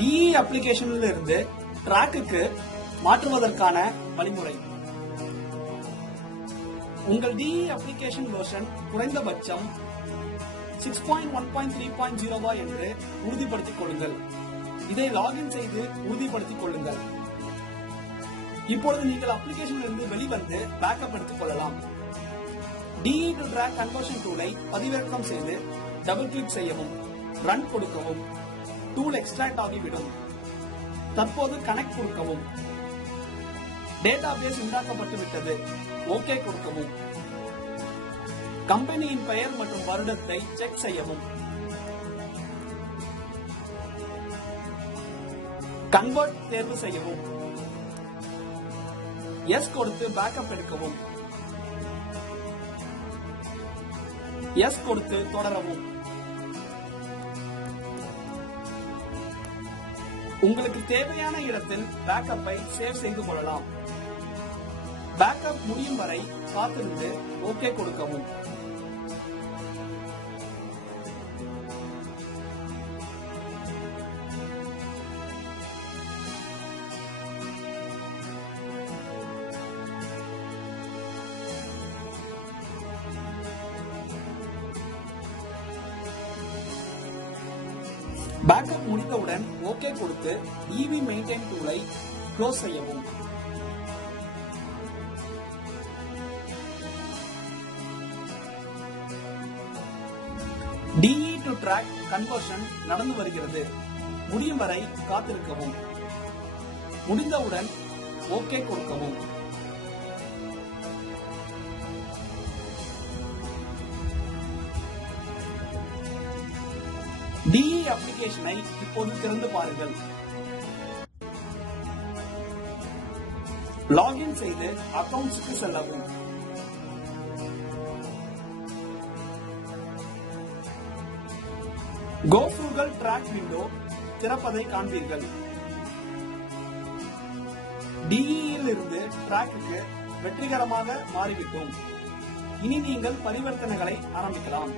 DE அப்ளிகேஷனில் இருந்து ட்ராக்குக்கு மாற்றுவதற்கான வழிமுறை. உங்கள் DE அப்ளிகேஷன் வெர்ஷன் குறைந்தபட்சம் 6.1.3.0 என்று உறுதிப்படுத்திக் கொள்ளுங்கள். இதை லாகின் செய்து உறுதிப்படுத்திக் கொள்ளுங்கள். இப்பொழுது நீங்கள் அப்ளிகேஷனில் இருந்து வெளிவந்து பேக்கப் எடுத்துக் கொள்ளலாம். DE to drag கன்வர்ஷன் டூலை பதிவிறக்கம் செய்து டபுள் கிளிக் செய்யவும், ரன் கொடுக்கவும். டூல் எக்ஸ்ட்ராக்ட் ஆகிவிடும். தற்போது கனெக்ட் கொடுக்கவும். டேட்டாபேஸ் உண்டாக்கப்பட்டு விட்டது. ஓகே கொடுக்கவும். கம்பெனியின் பெயர் மற்றும் வருடத்தை செக் செய்யவும். கன்வெர்ட் தேர்வு செய்யவும். எஸ் கொடுத்து பேக்கப் எடுக்கவும். எஸ் கொடுத்து தொடரவும். உங்களுக்கு தேவையான இடத்தில் பேக்கப்பை சேவ் செய்து கொள்ளலாம். பேக்கப் முடியும் வரை காத்திருந்து ஓகே கொடுக்கவும். பேக்கப் முடிந்தவுடன் ஓகே கொடுத்து EV மெயின்டைன் டூலை க்ளோஸ் செய்யவும். DE to track கன்வர்ஷன் நடந்து வருகிறது. முடியும் வரை காத்திருக்கவும். முடிந்தவுடன் ஓகே கொடுக்கவும். DE அப்ளிகேஷனை இப்போது திறந்து பாருங்கள். லாகின் செய்து அக்கவுண்ட்ஸ்க்கு செல்லவும். கோ கூகுள் ட்ராக் விண்டோ திறப்பதை காண்பீர்கள். DE இல் இருந்து ட்ராக்குக்கு வெற்றிகரமாக மாறிவிட்டோம். இனி நீங்கள் பரிவர்த்தனைகளை ஆரம்பிக்கலாம்.